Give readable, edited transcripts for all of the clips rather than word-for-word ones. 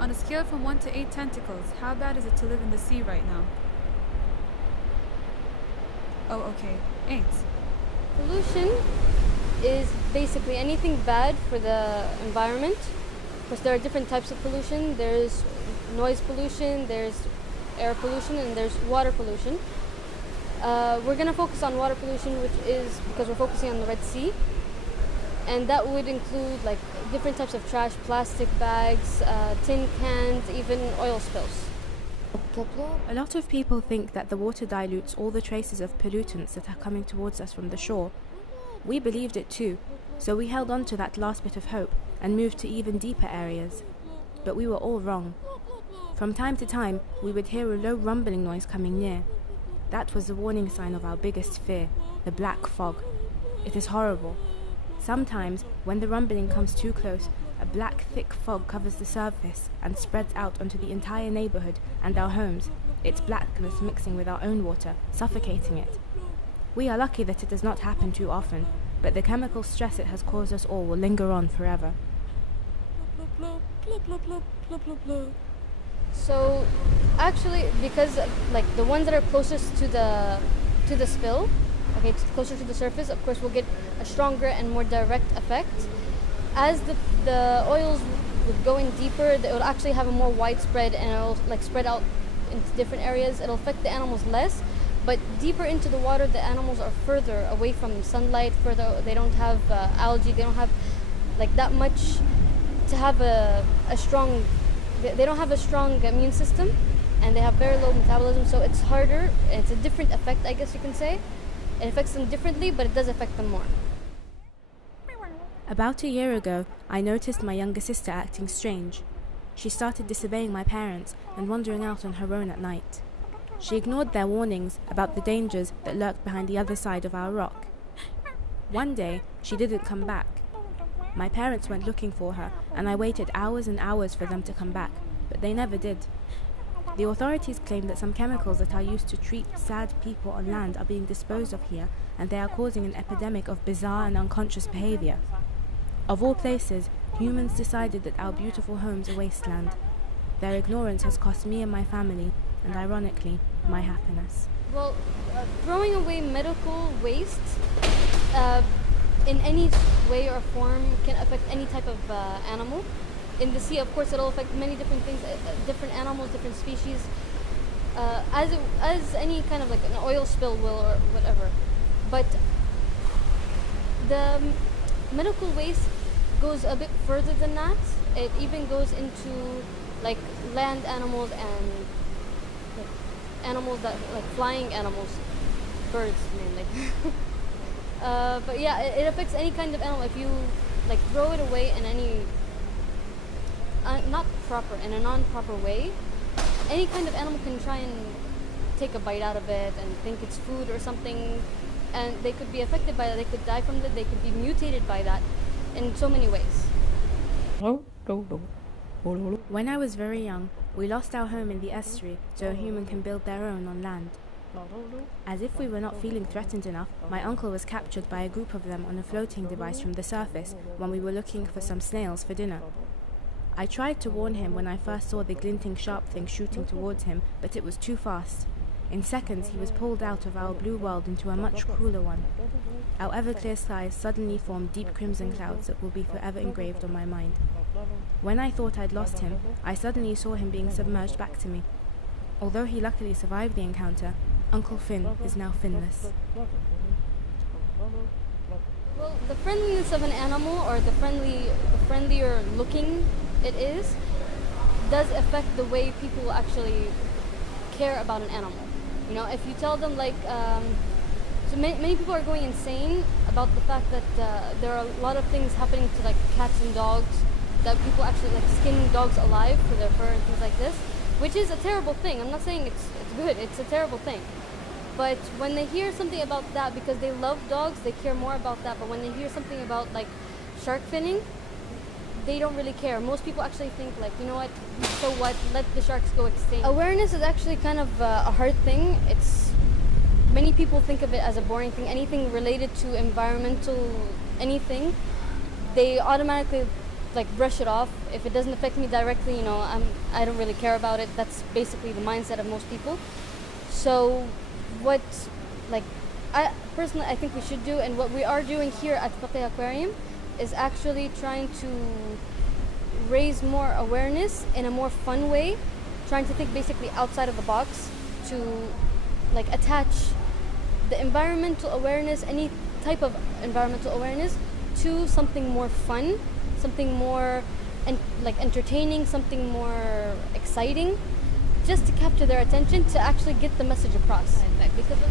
On a scale from 1 to 8 tentacles, how bad is it to live in the sea right now? Oh, okay. 8. Pollution is basically anything bad for the environment. Of course, there are different types of pollution. There's noise pollution, there's air pollution, and there's water pollution. We're going to focus on water pollution, which is because we're focusing on the Red Sea. And that would include like different types of trash, plastic bags, tin cans, even oil spills. A lot of people think that the water dilutes all the traces of pollutants that are coming towards us from the shore. We believed it too, so we held on to that last bit of hope and moved to even deeper areas. But we were all wrong. From time to time, we would hear a low rumbling noise coming near. That was the warning sign of our biggest fear, the black fog. It is horrible. Sometimes, when the rumbling comes too close, a black thick fog covers the surface and spreads out onto the entire neighborhood and our homes, its blackness mixing with our own water, suffocating it. We are lucky that it does not happen too often, but the chemical stress it has caused us all will linger on forever. So actually, because like the ones that are closest to the spill, okay, closer to the surface, of course we'll get a stronger and more direct effect. As the oils would go in deeper, it will actually have a more widespread, and it'll like spread out into different areas. It'll affect the animals less, but deeper into the water, the animals are further away from sunlight. Further, they don't have algae. They don't have like that much to have a strong. They don't have a strong immune system, and they have very low metabolism. So it's harder. It's a different effect, I guess you can say. It affects them differently, but it does affect them more. About a year ago, I noticed my younger sister acting strange. She started disobeying my parents and wandering out on her own at night. She ignored their warnings about the dangers that lurked behind the other side of our rock. One day, she didn't come back. My parents went looking for her, and I waited hours and hours for them to come back, but they never did. The authorities claim that some chemicals that are used to treat sad people on land are being disposed of here, and they are causing an epidemic of bizarre and unconscious behavior. Of all places, humans decided that our beautiful home's a wasteland. Their ignorance has cost me and my family, and ironically, my happiness. Well, throwing away medical waste in any way or form can affect any type of animal. In the sea, of course, it'll affect many different things, different animals, different species, as any kind of like an oil spill will or whatever. But the medical waste goes a bit further than that. It even goes into like land animals and like, animals that like flying animals, birds mainly. But yeah, it affects any kind of animal. If you like throw it away in any in a non-proper way, any kind of animal can try and take a bite out of it and think it's food or something, and they could be affected by that. They could die from that. They could be mutated by that in so many ways. When I was very young, we lost our home in the estuary so a human can build their own on land. As if we were not feeling threatened enough, my uncle was captured by a group of them on a floating device from the surface when we were looking for some snails for dinner. I tried to warn him when I first saw the glinting sharp thing shooting towards him, but it was too fast. In seconds, he was pulled out of our blue world into a much crueler one. Our ever-clear skies suddenly formed deep crimson clouds that will be forever engraved on my mind. When I thought I'd lost him, I suddenly saw him being submerged back to me. Although he luckily survived the encounter, Uncle Finn is now finless. Well, the friendliness of an animal, or the friendlier looking it is, does affect the way people actually care about an animal. You know, if you tell them like, so many people are going insane about the fact that there are a lot of things happening to like cats and dogs, that people actually like skin dogs alive for their fur and things like this, which is a terrible thing. I'm not saying it's good, it's a terrible thing. But when they hear something about that, because they love dogs, they care more about that. But when they hear something about like shark finning, they don't really care. Most people actually think like, you know what, so what, let the sharks go extinct. Awareness is actually kind of a hard thing. Many people think of it as a boring thing. Anything related to environmental anything, they automatically like brush it off. If it doesn't affect me directly, you know, I don't really care about it. That's basically the mindset of most people. So what, like, I personally, I think we should do, and what we are doing here at Fakieh Aquarium is actually trying to raise more awareness in a more fun way, trying to think basically outside of the box to like attach the environmental awareness, any type of environmental awareness, to something more fun, something more like entertaining, something more exciting, just to capture their attention, to actually get the message across.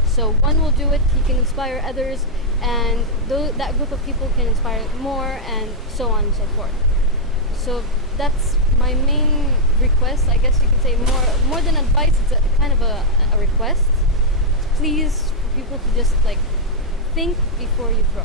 So one will do it, he can inspire others, and that group of people can inspire more, and so on and so forth. So that's my main request, I guess you could say. More than advice, it's a kind of a request. Please, for people to just like think before you throw.